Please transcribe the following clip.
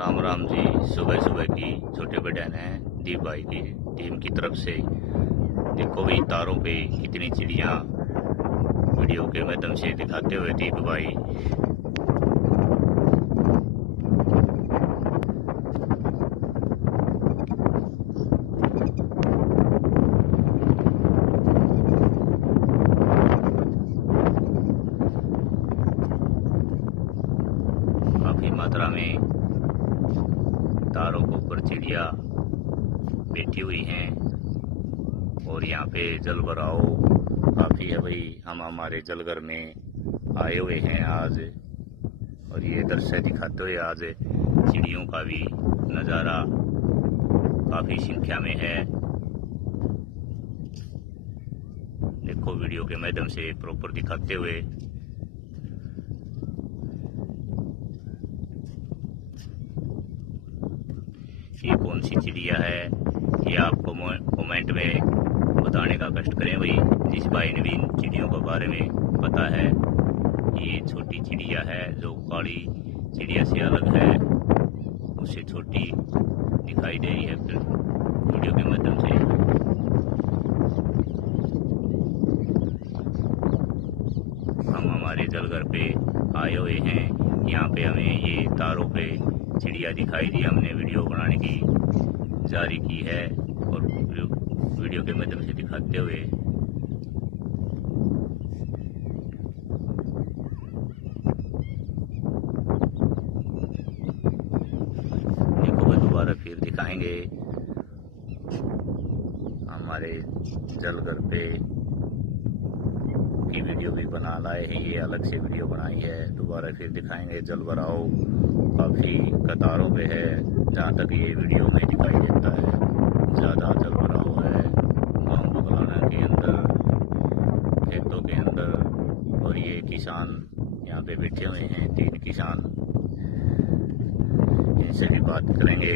राम राम जी। सुबह सुबह की छोटे बहन है दीप भाई की टीम की तरफ से। देखो भाई तारों पे कितनी चिड़िया वीडियो के माध्यम से दिखाते हुए दीप भाई। काफी मात्रा में तारों के ऊपर चिड़िया बैठी हुई हैं और यहाँ पे जल भराव काफी है भाई। हम हमारे जलघर में आए हुए हैं आज और ये दृश्य दिखाते हुए आज चिड़ियों का भी नज़ारा काफी संख्या में है। देखो वीडियो के माध्यम से प्रॉपर दिखाते हुए। ये कौन सी चिड़िया है ये आपको कमेंट में बताने का कष्ट करें भाई। जिस भाई ने भी इन चिड़ियों के बारे में पता है, ये छोटी चिड़िया है जो काली चिड़िया से अलग है, उससे छोटी दिखाई दे रही है फिर वीडियो के माध्यम से। हम हमारे जलघर पे आए हुए हैं, यहाँ पे हमें ये तारों पे चिड़िया दिखाई दी। हमने वीडियो बनाने की जारी की है और वीडियो के माध्यम से दिखाते हुए। देखो दोबारा फिर दिखाएंगे। हमारे जलघर पे की वीडियो भी बना लाए हैं, ये अलग से वीडियो बनाई है, दोबारा फिर दिखाएंगे। जल भराव काफ़ी कतारों पे है, जहाँ तक ये वीडियो में दिखाई देता है ज़्यादा जल भराव है गाँव बगलाना के अंदर, खेतों के अंदर। और ये किसान यहाँ पे बैठे हुए हैं, 3 किसान, इनसे भी बात करेंगे।